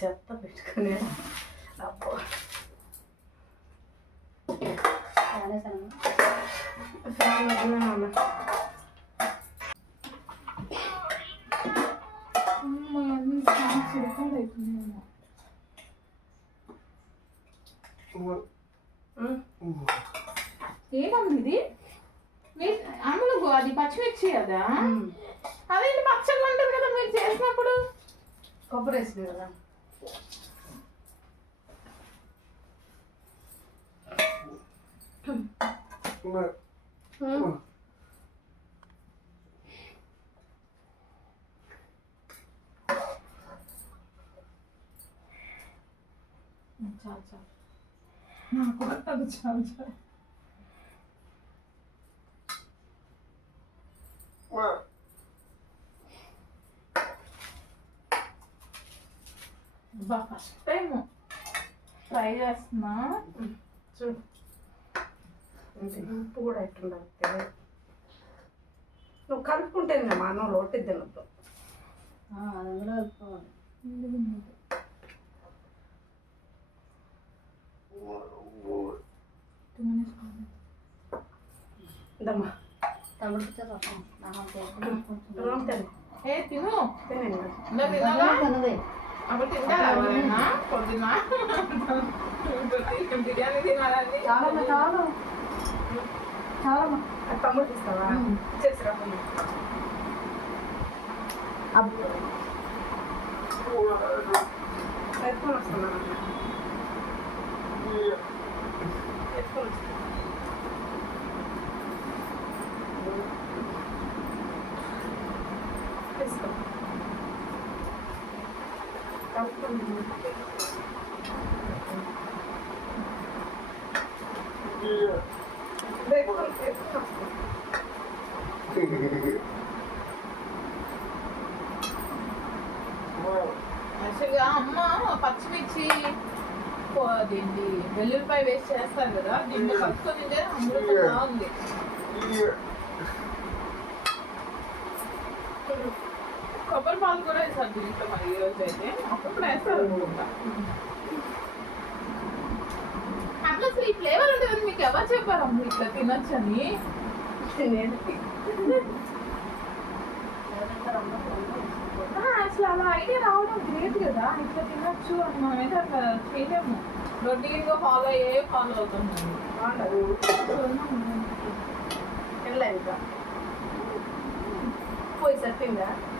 చెత్త పెట్టుకుని కదా. అదేంటి పచ్చగా ఉంటుంది కదా మీరు చేసినప్పుడు? కొబ్బరి వేసింది కదా. చాలు చాలు. నాకు అది చాలు. బా ఫస్ట్ టైం ట్రై చేస్తున్నా చూడు ఉప్పు కూడా తెలియదు నువ్వు కలుపుకుంటేనే మా అన్నంలో ఒట్టి తినద్దు ఇదమ్మా. ఏ తిను. అప్పుడు తింటారా పొద్దున బిర్యానీ చాలా చాలా తమ్ముడు తీస్తావా చేసిరా అబ్బో ఎత్తుకొని తీసుకో కలుపుకొని ఎత్తుకొని ఎత్తుకొని వస్తాను యాక్చువల్గా అమ్మ పచ్చిమిర్చి పో- అదేంటి వెల్లుల్లిపాయ వేస్ట్ చేస్తారు కదా దీంట్లో పట్టుకొని తింటే అమృతంగా బాగుంది కొబ్బరి పాలు కూడా వేస్తారు దీంట్లో మరి ఈ రోజు అయితే అప్పుడు వేస్తారు అనుకుంటా. అట్లా అసలు ఈ ఫ్లేవర్ ఉంటుంది మీకు ఎవరు చెప్పారు అమ్మ ఇట్లా తినొచ్చని? అసలు అలా ఐడియా రావడం గ్రేట్ కదా. ఇట్లా తినొచ్చు అని మనమైతే అట్లా చేయలేము. రొటీన్గా ఫాలో అయ్యే ఫాలో అవుతున్నాము బాగుండదు వెళ్ళా ఇంకా పోయి సత్తిందా అన్ని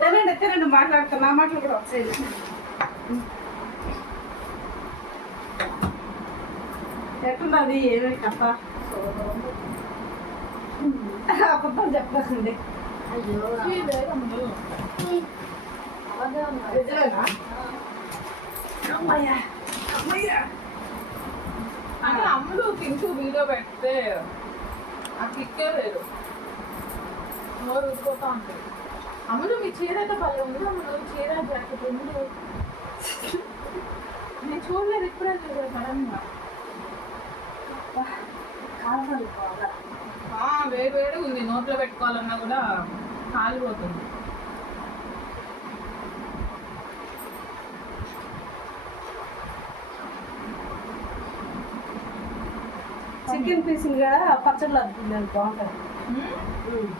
తినండి తినండి మాట్లాడుతా నా మాటలు కూడా వస్తాయి. ఎట్టున్నది ఏమి కథ? అబద్ధం చెప్పకండి. అయ్యో. అమ్మయ్యా. అమ్మయ్యా. అంటే అమ్ములు తింటూ వీడియో పెడితే ఆ లేదు. నోరు ఊరిపోతా ఉంటుంది అమ్ములు మీ చీర అయితే భలే ఉంది? అమ్ములు చీర జాకెట్ ఉంది నేను చూడలేదు ఇప్పుడే చూడలేదు సడన్గా. ఆ, వేడి వేడి ఉంది. నోట్లో పెట్టుకోవాలన్నా కూడా కాలిపోతుంది. చికెన్ పీసులు కూడా పచ్చళ్ళు అద్దుతుంది బాగుంటుంది. ఉమ్.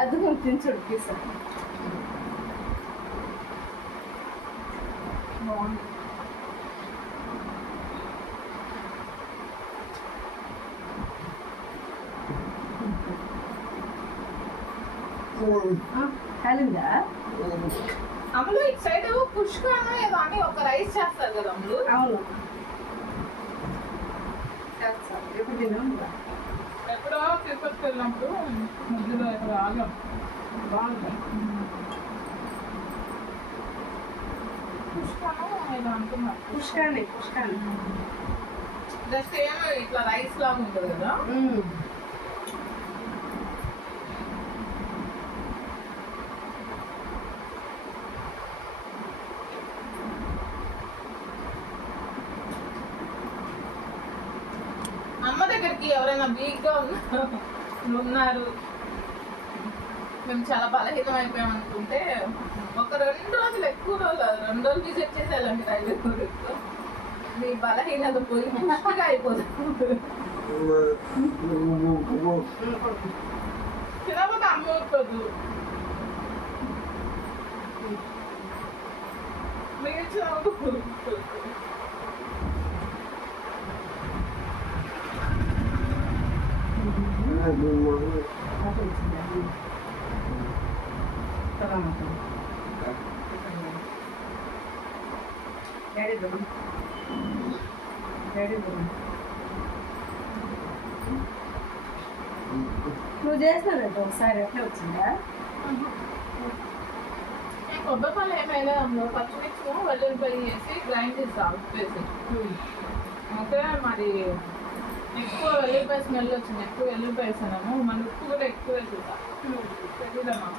అద్దుకొని తినచుడు పీసు. బాగుంది. కాలిందా అమ్ములు ఇటు సైడ్ పుష్కరణ ఏదో అని ఒక రైస్ చేస్తారు కదా అమ్ములు అవును ఎప్పుడు తిన్నాం ఎప్పుడో తిరుపతికి వెళ్ళినప్పుడు మధ్యలో ఇక్కడ ఆగాం. బాగుంది. పుష్కాని పుష్కాని జస్ట్ ఏమో ఇట్లా రైస్ లాగా ఉంటుంది కదా. ఉన్నారు. మేము చాలా బలహీనం అయిపోయాం అనుకుంటే ఒక రెండు రోజులు ఎక్కువ రోజులు రెండు రోజులు విజిట్ చేసేయాలండి రైల్వే కోరికలో మీ బలహీనత పోయి మంచిగా అయిపోతుంది. తినకపోతే అమ్మ ఊరుకోదు మిగిల్చిన ఊరుకోదు డాడీ దూరం డాడీ దూరం నువ్వు చేసినదంటే ఒకసారి ఎట్లా వచ్చిందా కొబ్బరి పాలు ఏమైనా అందులో పచ్చిమిర్చి వెల్లుల్లిపాయ వేసి గ్రైండ్ చేస్తాం వేసి అయితే మరి ఎక్కువ వెల్లుల్లిపాయ స్మెల్ వచ్చింది ఎక్కువ వెల్లుల్లిపాయ వేసాము మన ఉప్పు కూడా ఎక్కువ వేసేసా తెలీదమ్మా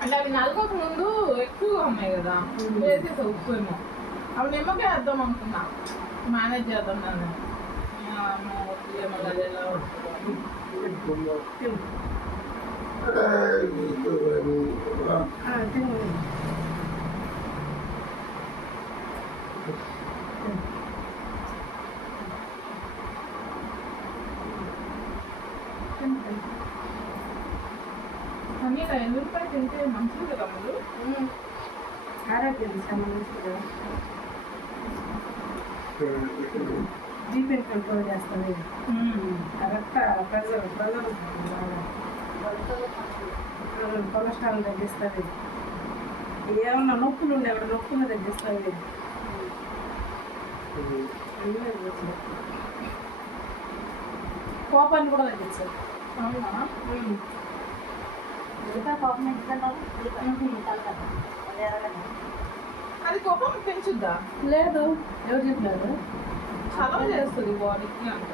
అంటే అవి నలగక ముందు ఎక్కువగా ఉన్నాయి కదా. వేసేసా ఉప్పు ఏమో అవి నిమ్మకాయ వేద్దాం అనుకున్నా. మేనేజ్ చేద్దాం నన్ను. ఏమో అది ఎలా వస్తుందో. తిను కానీ ఇలా ఎల్లుల్లిపాయ తింటే మంచిది కదా అమ్ములు ఆరోగ్యం సంబంధించిన జీపీని కంట్రోల్ చేస్తుంది. రక్త ప్రెజర్ ప్రెజర్ కొలెస్ట్రాల్ తగ్గిస్తుంది. ఏమన్నా నొప్పులు ఉండే అక్కడ నొప్పులు తగ్గిస్తుంది. కోపాన్ని కూడా తగ్గిస్తుంది. అవునా మిగతా కోపం ఎందుకన్నావు తల కదా అది కోపం పెంచుద్దా? లేదు. ఎవరు చెప్పినారు చలవ చేస్తుంది బాడీకి అంట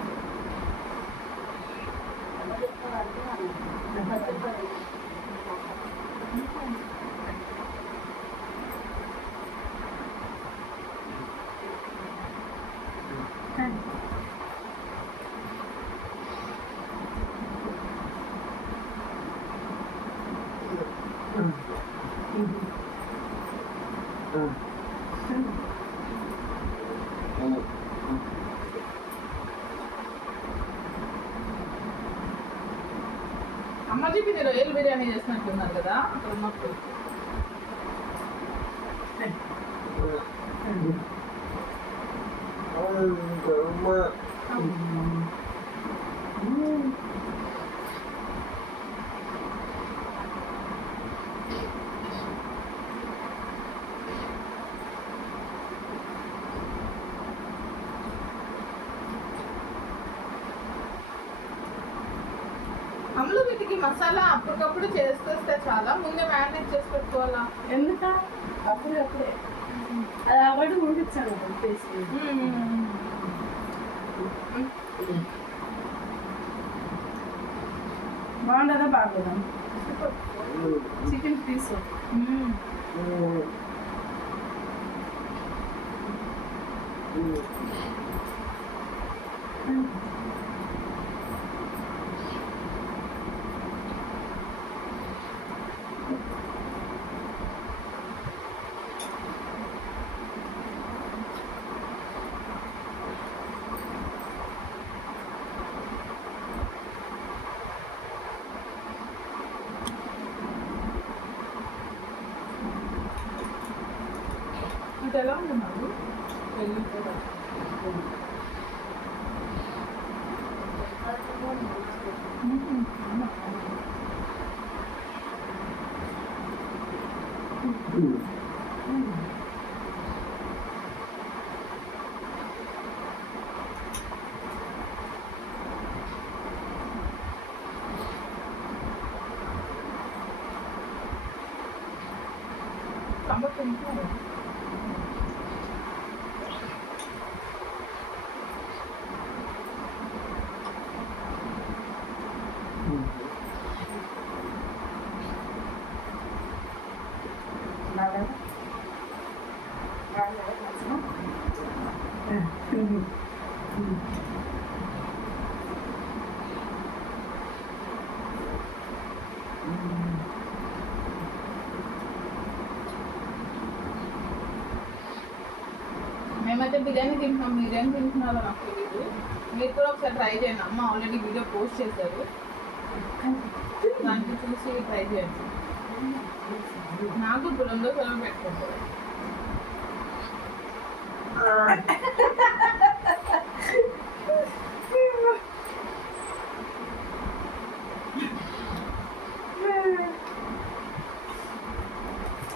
అమ్మ చెప్పింది రొయ్యలు బిర్యానీ చేసినట్టున్నారు కదా అక్కడ ఉన్నప్పుడు. వీటికి మసాలా అప్పటికప్పుడు చేసుకొస్తే చాలా. ముందే మ్యారినేట్ చేసి పెట్టుకోవాలా? ఎందుక? అప్పుడే అప్పుడే. అది కాబట్టి ఉడికించాను కలిపేసి బాగుండదా? బాగోదా? చికెన్ పీస్ ఎలా ఉంది నాకు తింటున్నారు బాగా మేమైతే బిర్యానీ తింటున్నాం మీరేం తింటున్నారో నాకు తెలియదు మీరు కూడా ఒకసారి ట్రై చేయండి. అమ్మ ఆల్రెడీ వీడియో పోస్ట్ చేశారు. దానికి చూసి ట్రై చేయండి. నాకు ఇప్పుడు సెలవు పెట్టుకుంటారు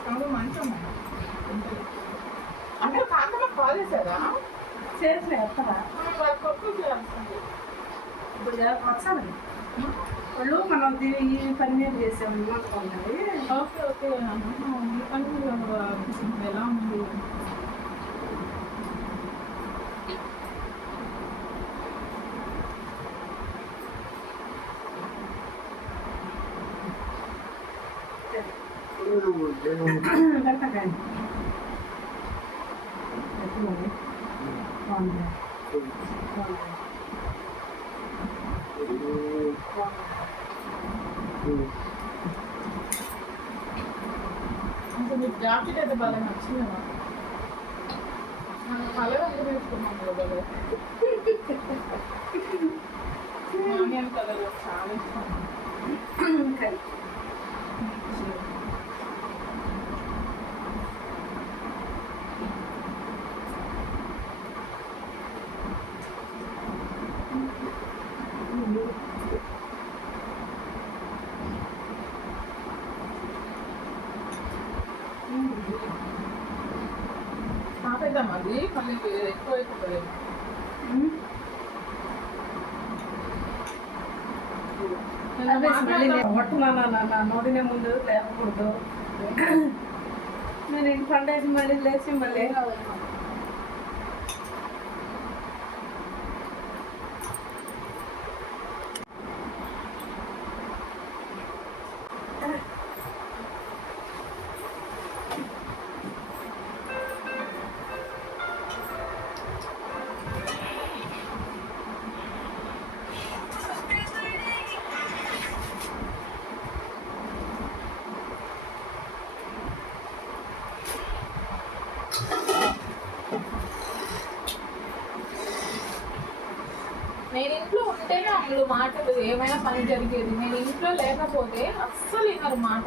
అవును మంచి అమ్మాయి. అంటే కాకమ్మ కాల్ చేశారా చేసిన ఎత్తరా వాళ్ళ కొడుకు చేయాల్సింది ఇప్పుడు వచ్చాను వాళ్ళు మనం దీని ఈ పని మీద చేసాము ఉన్నది ఓకే ఓకే మీ పని ఎలా ఉంది గట్టకాయ బాగుంది బాగుంది అంటే మీకు జాకెట్ అయితే బాగా నచ్చింది నాకు నాకు కలర్ ఎందుకు వేసుకున్నాను కదా ఆనియన్ కలర్ చాలా ఇష్టం ఇంకా అది మళ్ళీ ఎక్కువ అయిపోతుంది నోడినే ముందు లేకూడదు నేను ఇంటి పండేసి మళ్ళీ లేచి మళ్ళీ నేను ఇంట్లో ఉంటేనే అమ్ముడు మాటలు ఏమైనా పని జరిగేది నేను ఇంట్లో లేకపోతే అస్సలు వినరు మాట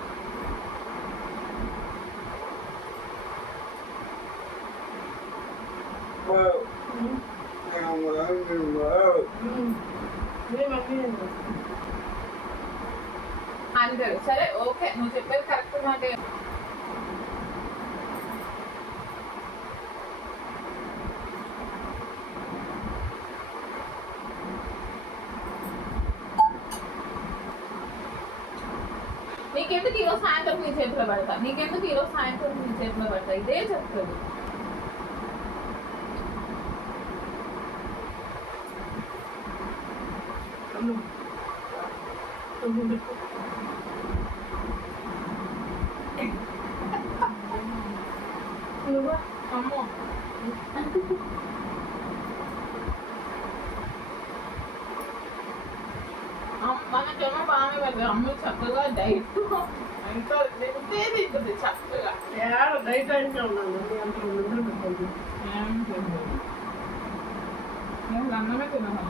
నీకెందుకు ఈరోజు సాయంత్రం నీ చేతిలో పెడతా? నీకెందుకు ఈరోజు సాయంత్రం నీ చేతిలో పెడతా? ఇదే చెప్తుంది నువ్వు అమ్మో అమ్- మనకేమో బాగానే పెడతారు అమ్మ చక్కగా డైట్. ఎంతో తింటే తింటుంది చక్కగా. డైట్ అంటే ఉన్నాను అన్నమే తినను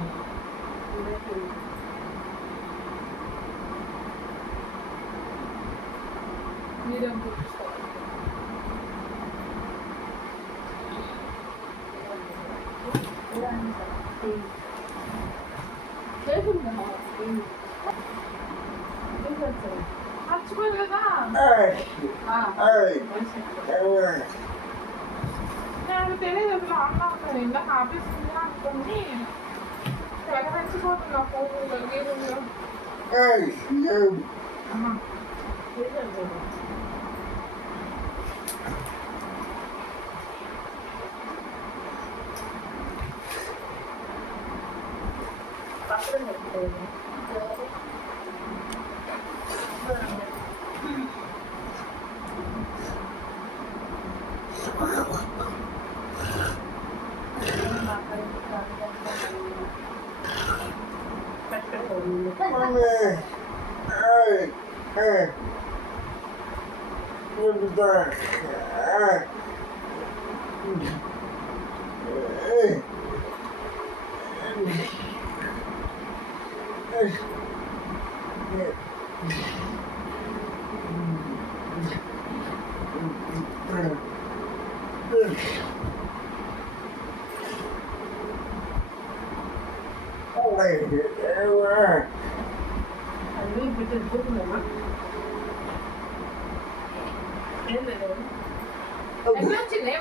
మీరేం నాకు తెలియదు అసలు అన్న ఉంటాను ఇందాక ఆఫీస్ ఉంది అనుకుని తెగ మర్చిపోతున్నా ఫోన్లో గేమ్లో Hey, you. అమ్మా పక్కన burn. Holy, there we are. I knew we could put them up. వచ్చింది?